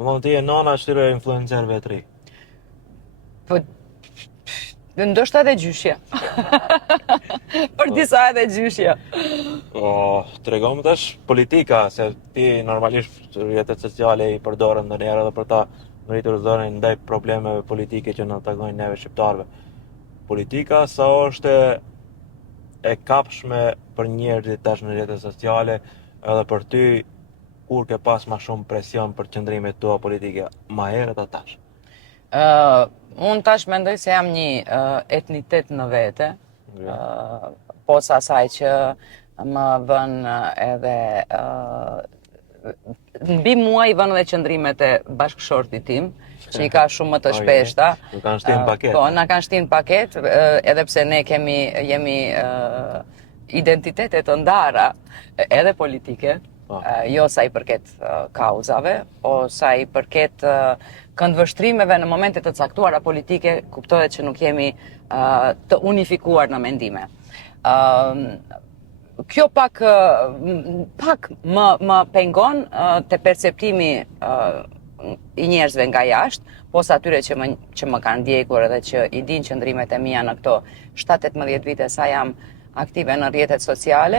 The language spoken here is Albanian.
Mund të je nana shtyre influencerëve të ri. Po, ndoshta edhe gjyshja. Për disa edhe gjyshja. Tregom tash politika, se ti normalisht rrjetet sociale i përdorën ndonjëherë edhe për ta ngritur zërin ndaj problemeve politike që na takojnë neve shqiptarëve. Politika sa është e kapshme për njerëzit tash në rrjetet sociale, edhe për ty kur ke pas ma shumë presion për qëndrimet tua politike, ma herët a tash? Unë tash mendoj se jam një etnitet në vete, posa asaj që më vën edhe mbi mua i vën edhe qëndrimet e bashkëshortit tim, që i ka shumë më të shpeshta. Nuk kanë shtinë paket. Po, na kanë shtinë paket, edhe pse ne jemi identitete të ndara, edhe politike, jo sa i përket kauzave, o sa i përket këndvështrimeve në momente të caktuara politike, kuptohet që nuk jemi të unifikuar në mendime. Kjo pak më pengon te perceptimi i njerëzve nga jashtë, posa atyre që më kanë ndjekur edhe që i din qëndrimet e mia në këto 7-18 vite sa jam aktive në rrjetet sociale.